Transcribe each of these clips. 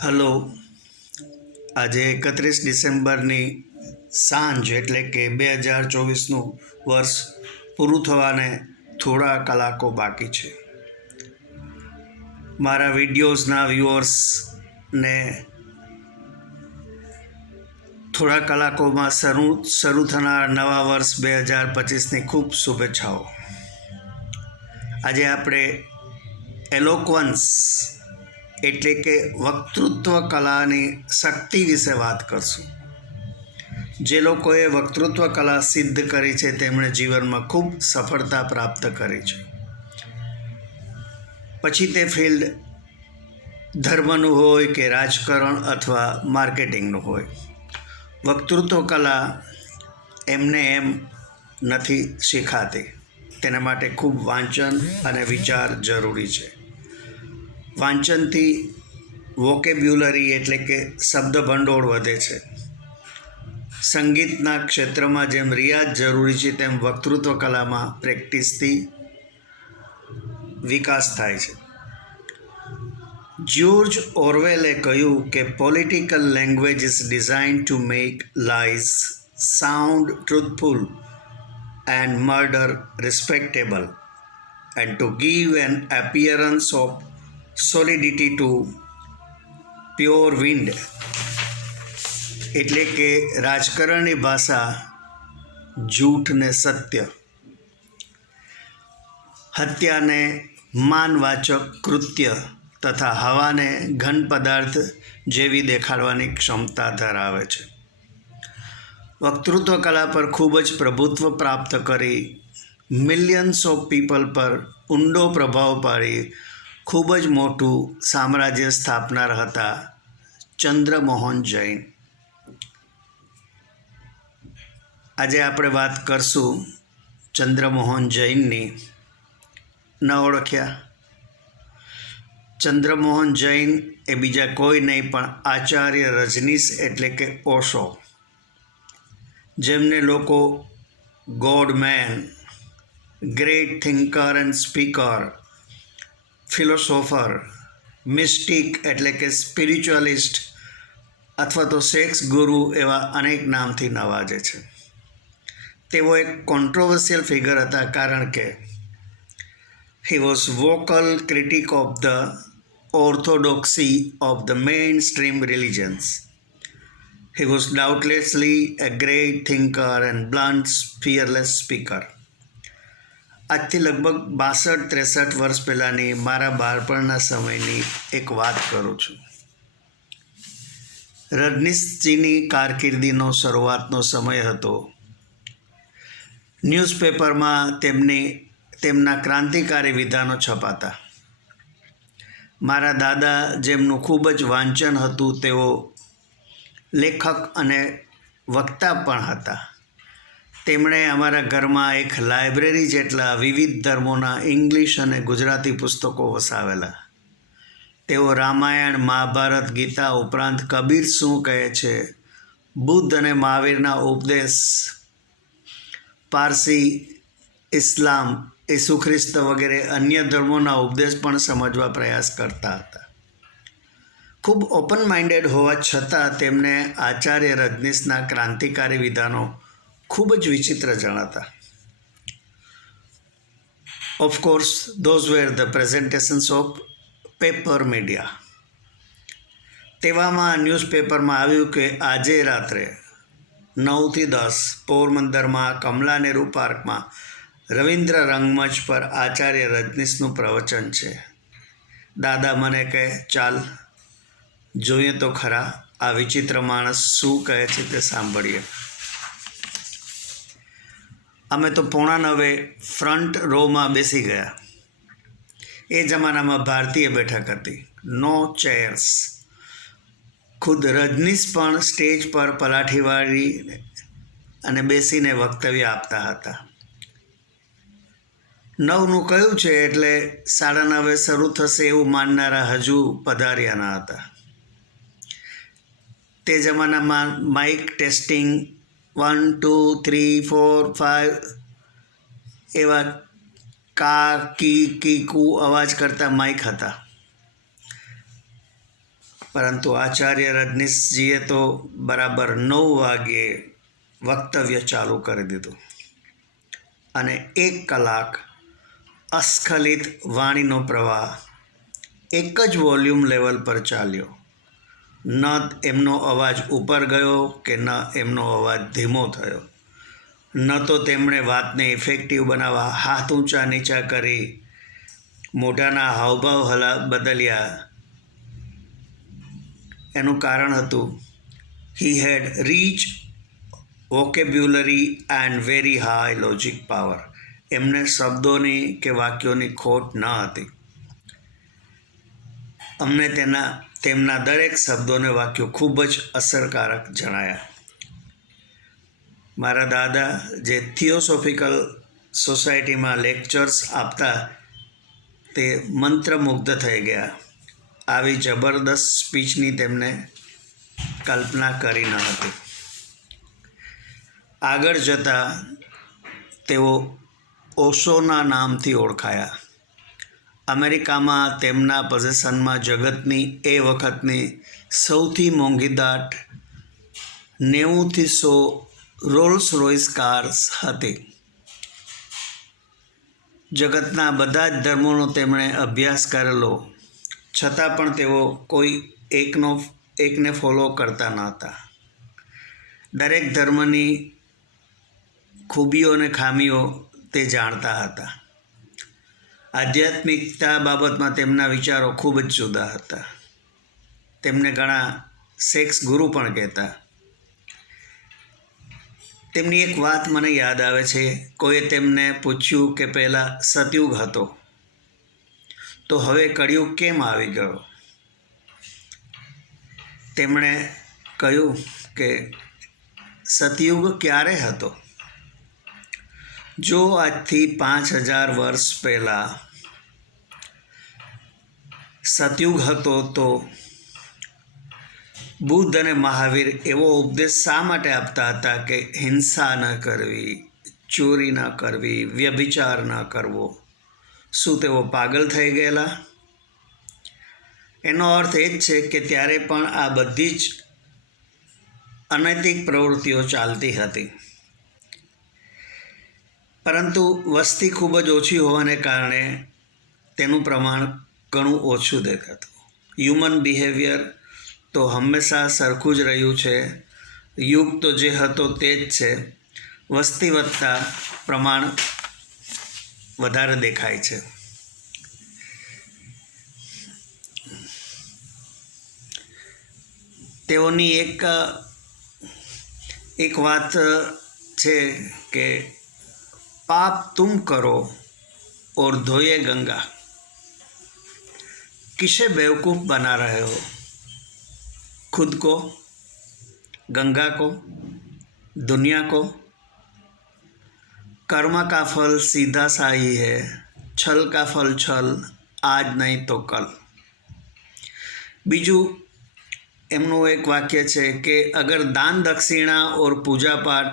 Hello. આજે 31 ડિસેમ્બરની સાંજ એટલે કે 2024નું વર્ષ પૂરું થવાને થોડા કલાકો બાકી છે. મારા વિડીયોઝના વ્યુઅર્સને થોડા કલાકોમાં શરૂ થનાર નવા વર્ષ 2025ની ખૂબ શુભેચ્છાઓ. આજે આપણે એલોક્વન્સ એટલે કે વક્તૃત્વ કલાની શક્તિ વિશે વાત કરશું. જે લોકોએ વક્તૃત્વ કલા સિદ્ધ કરી છે તેમણે જીવનમાં ખૂબ સફળતા પ્રાપ્ત કરી છે. પછી તે ફિલ્ડ ધર્મનું હોય કે રાજકારણ અથવા માર્કેટિંગનું હોય. વક્તૃત્વ કલા એમને એમ નથી શીખાતી. તેના માટે ખૂબ વાંચન અને વિચાર જરૂરી છે. વાંચનથી વોકેબ્યુલરી એટલે કે શબ્દ ભંડોળ વધે છે. સંગીતના ક્ષેત્રમાં જેમ રિયાઝ જરૂરી છે તેમ વક્તૃત્વ કલામાં પ્રેક્ટિસથી વિકાસ થાય છે. જ્યોર્જ ઓરવેલે કહ્યું કે political language is designed to make lies sound truthful and murder respectable and to give an appearance of solidity to pure wind. એટલે કે રાજકારણની ભાષા જૂઠને સત્ય, હત્યાને માનવાચક કૃત્ય તથા હવાને ઘન પદાર્થ જેવી દેખાડવાની ક્ષમતા ધરાવે છે. વક્તૃત્વ કલા પર ખૂબ જ પ્રભુત્વ પ્રાપ્ત કરી મિલિયન્સ ઓફ પીપલ પર ઊંડો પ્રભાવ પાડી ખૂબ જ મોટું સામ્રાજ્ય સ્થાપનાર હતા ચંદ્રમોહન જૈન. આજે આપણે વાત કરશું ચંદ્રમોહન જૈનની. ન ઓળખ્યા? ચંદ્રમોહન જૈન એ બીજા કોઈ નહીં પણ આચાર્ય રજનીશ એટલે કે ઓશો, જેમને લોકો god man, great thinker and speaker, philosopher, mystic એટલે કે સ્પિરિચ્યુઅલિસ્ટ અથવા તો સેક્સ ગુરુ એવા અનેક નામથી નવાજે છે. તેઓ એક કોન્ટ્રોવર્સિયલ ફિગર હતા કારણ કે he was vocal critic of the orthodoxy of the mainstream religions. He was doubtlessly a great thinker and blunt, fearless speaker. આજથી લગભગ 62-63 વર્ષ પહેલાંની મારા બાળપણના સમયની એક વાત કરું છું. રજનીશજીની કારકિર્દીનો શરૂઆતનો સમય હતો. ન્યૂઝપેપરમાં તેમના ક્રાંતિકારી વિધાનો છપાતા. મારા દાદા, જેમનું ખૂબ જ વાંચન હતું, તેઓ લેખક અને વક્તા પણ હતા. તેમણે અમારા ઘરમાં એક લાઇબ્રેરી જેટલા વિવિધ ધર્મોના ઇંગ્લિશ અને ગુજરાતી પુસ્તકો વસાવેલા. તેઓ રામાયણ, મહાભારત, ગીતા ઉપરાંત કબીર શું કહે છે, બુદ્ધ અને મહાવીરના ઉપદેશ, પારસી, ઇસ્લામ, ઈસુ ખ્રિસ્ત વગેરે અન્ય ધર્મોના ઉપદેશ પણ સમજવા પ્રયાસ કરતા હતા. ખૂબ ઓપન માઇન્ડેડ હોવા છતાં તેમને આચાર્ય રજનીશના ક્રાંતિકારી વિધાનો ખૂબ જ વિચિત્ર જણાતા. Of course those were the presentations of paper media. તેવામાં ન્યૂઝપેપરમાં આવ્યું કે આજે રાત્રે 9 થી 10 પોરબંદરમાં કમલા નેહરુ પાર્કમાં રવિન્દ્ર રંગમંચ પર આચાર્ય રજનીશનું પ્રવચન છે. દાદા મને કહે, ચાલ જોઈએ તો ખરા આ વિચિત્ર માણસ શું કહે છે તે સાંભળીએ. અમે તો 8:45 ફ્રન્ટ રોમાં બેસી ગયા. એ જમાનામાં ભારતીય બેઠક હતી, નો ચેર્સ. ખુદ રજનીશ પણ સ્ટેજ પર પલાઠીવાળી અને બેસીને વક્તવ્ય આપતા હતા. 9નું કહ્યું છે એટલે 9:30 શરૂ થશે એવું માનનારા હજુ પધાર્યા ન હતા. તે જમાનામાં માઇક ટેસ્ટિંગ 1 2 3 4 5 એવા કા કી કીકુ અવાજ કરતા માઇક હતા, પરંતુ આચાર્ય રજનીશજીએ તો બરાબર 9 વાગ્યે વક્તવ્ય ચાલુ કરી દીધું અને 1 કલાક અસ્ખલિત વાણીનો પ્રવાહ એક જ વોલ્યુમ લેવલ પર ચાલ્યો. ન એમનો અવાજ ઉપર ગયો કે ન એમનો અવાજ ધીમો થયો. ન તો તેમણે વાતને ઇફેક્ટિવ બનાવવા હાથ ઊંચા નીચા કરી મોઢાના હાવભાવ બદલ્યા. એનું કારણ હતું he had rich vocabulary and very high logic power. એમને શબ્દોની કે વાક્યોની ખોટ ન હતી. અમને તેમના દરેક શબ્દોને વાક્યો ખૂબ જ અસરકારક જણાયા. મારા દાદા જે થિયોસોફિકલ સોસાયટીમાં લેક્ચર્સ આપતા તે મંત્રમુગ્ધ થઈ ગયા. આવી જબરદસ્ત સ્પીચની તેમને કલ્પના કરી ન હતી. આગળ જતાં તેઓ ઓશોના નામથી ઓળખાયા. અમેરિકામાં તેમના પોઝેશનમાં જગતની એ વખતની સૌથી મોંઘીદાટ 90 થી 100 રોલ્સ રોયસ કાર્સ હતી. જગતના બધા જ ધર્મોનો તેમણે અભ્યાસ કરેલો, છતાં પણ તેઓ કોઈ એકને ફોલો કરતા ન હતા. દરેક ધર્મની ખૂબીઓ અને ખામીઓ તે જાણતા હતા. આધ્યાત્મિકતા બાબતમાં તેમના વિચારો ખૂબ જ જુદા હતા. તેમને ઘણા સેક્સ ગુરુ પણ કહેતા. તેમની એક વાત મને યાદ આવે છે. કોઈએ તેમને પૂછ્યું કે પહેલાં સતયુગ હતો તો હવે કળિયુગ કેમ આવી ગયો? તેમણે કહ્યું કે સતયુગ ક્યારે હતો? જો આજથી 5000 વર્ષ પહેલાં સતયુગ હતો તો બુદ્ધ અને મહાવીર એવો ઉપદેશ શા માટે આપતા હતા કે હિંસા ન કરવી, ચોરી ન કરવી, વ્યભિચાર ન કરવો? શું તેઓ પાગલ થઈ ગયેલા? એનો અર્થ એ જ છે કે ત્યારે પણ આ બધી જ અનૈતિક પ્રવૃત્તિઓ ચાલતી હતી, પરંતુ વસ્તી ખૂબ જ ઓછી હોવાને કારણે તેનું પ્રમાણ ઘણું ઓછું દેખાતું. હ્યુમન બિહેવિયર તો હંમેશા સરખું જ રહ્યું છે. યુગ તો જે હતો તે જ છે. વસ્તી વધતા પ્રમાણ વધારે દેખાય છે. તેઓની એક વાત છે કે पाप तुम करो और धोए गंगा, किसे बेवकूफ़ बना रहे हो? खुद को, गंगा को, दुनिया को? कर्म का फल सीधा सा ही है, छल का फल छल, आज नहीं तो कल. બીજું એમનું એક વાક્ય છે કે अगर दान दक्षिणा और पूजा पाठ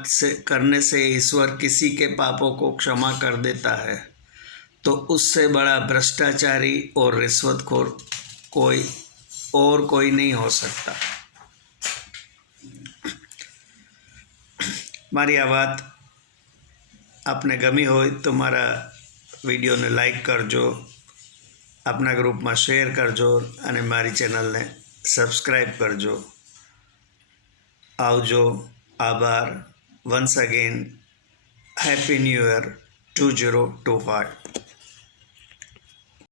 करने से ईश्वर किसी के पापों को क्षमा कर देता है तो उससे बड़ा भ्रष्टाचारी और रिश्वतखोर कोई नहीं हो सकता. મારી આ વાત આપને ગમી હોય તો મારા વિડીયોને લાઈક કરજો, આપના ગ્રુપમાં શેર કરજો અને મારી ચેનલને સબસ્ક્રાઈબ કરજો. આવજો. આભાર. Once again happy new year 2025.